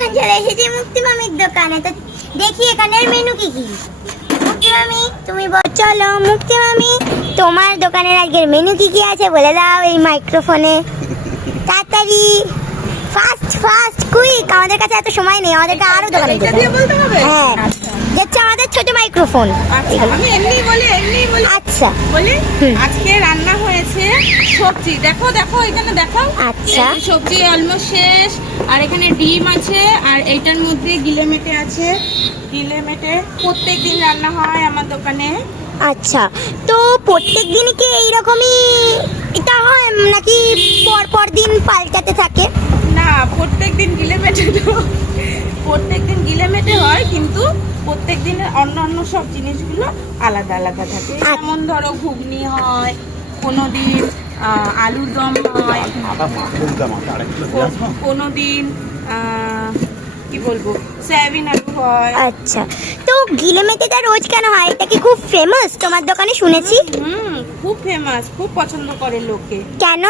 এখন চলে এসেছি মুক্তি মামির দোকানে। তো দেখি এখানের মেনু কি কি। মুক্তি মামি তুমি চলো। মুক্তি মামি তোমার দোকানের আজকের মেনু কি কি আছে বলে দাও এই মাইক্রোফোনে, তাড়াতাড়ি, ফাস্ট ফাস্ট কুইক। আমাদের কাছে এত সময় নেই, আমাদেরকে আরো দোকানে যেতে হবে। হ্যাঁ, যাচ্ছে আমাদের ছোট মাইক্রোফোন। আমি এমনি বলি আচ্ছা বলি আজকে রান্না হয়েছে সবজি। দেখো দেখো এখানে দেখো। আচ্ছা। এই সবজি অলমোস্ট শেষ। আর এখানে ডিম আছে, আর এইটার মধ্যে গিলেমেটে আছে। গিলেমেটে প্রত্যেকদিন রান্না হয় আমার দোকানে। আচ্ছা, তো প্রত্যেক দিনই কি এইরকমই এটা হয় নাকি পর পর দিন পাল্টাতে থাকে? না, প্রত্যেকদিন গিলেমেটে হয়, কিন্তু প্রত্যেক দিনের অন্য অন্য সব জিনিসগুলো আলাদা আলাদা থাকে। যেমন ধরো ঘুগনি হয়, কোনোদিন আলুর দম হয়, কোনোদিন কি বলবো সয়াবিন আলু হয়। আচ্ছা, তো গিলেমেটেটা রোজ কেন হয়? এটা কি খুব ফেমাস তোমার দোকানে শুনেছি? খুব ফেমাস, খুব পছন্দ করে লোকে। কেন?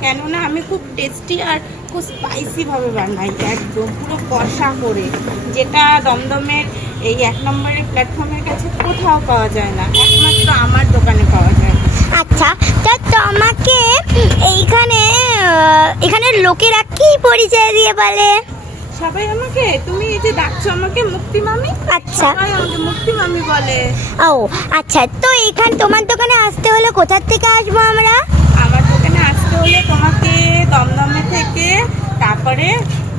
কেননা আমি খুব টেস্টি আর খুব স্পাইসি ভাবে বানাই, একদম পুরো কষা করে, যেটা দমদমের এই 1 নম্বরের প্ল্যাটফর্মের কাছে কোথাও পাওয়া যায় না, একমাত্র আমার দোকানে পাওয়া যায়। আচ্ছা, তো তোমাকে এখানে লোকেরা কি পরিচয় দিয়ে বলে? সবাই আমাকে, তুমি এই যে ডাকছো আমাকে মুক্তি মামি, আচ্ছা, সবাই আমাকে মুক্তি মামি বলে। ও আচ্ছা, তো তোমার দোকানে আসতে হলে কোথা থেকে আসবো আমরা? আমার দোকানে আসতে হলে তোমাকে দমদমে থেকে তারপরে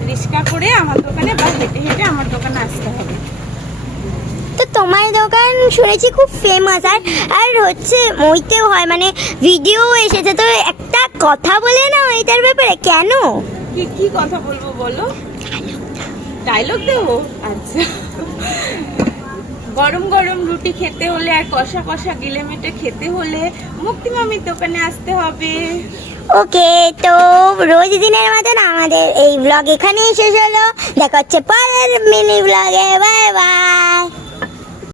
রিক্সা করে আমার দোকানে বা হেঁটে হেঁটে আমার দোকানে আসতে হবে। তো তোমার দোকান শুনেছি খুব ফেমাস, আর হচ্ছে মইতেও হয়, মানে ভিডিও এসেছে। তো একটা কথা বলে না এটার ব্যাপারে, কেন? কি কথা বলবো বলো? ডায়লগ দেবো? আচ্ছা, গরম গরম রুটি খেতে হলে আর কষা কষা গিলেমেটে খেতে হলে মুক্তি মামির দোকানে আসতে হবে। ওকে, তো রোজ দিনের মতন আমাদের এই ব্লগ এখানেই শেষ হলো। দেখা হচ্ছে পরের মিনি ব্লগে। Bye bye.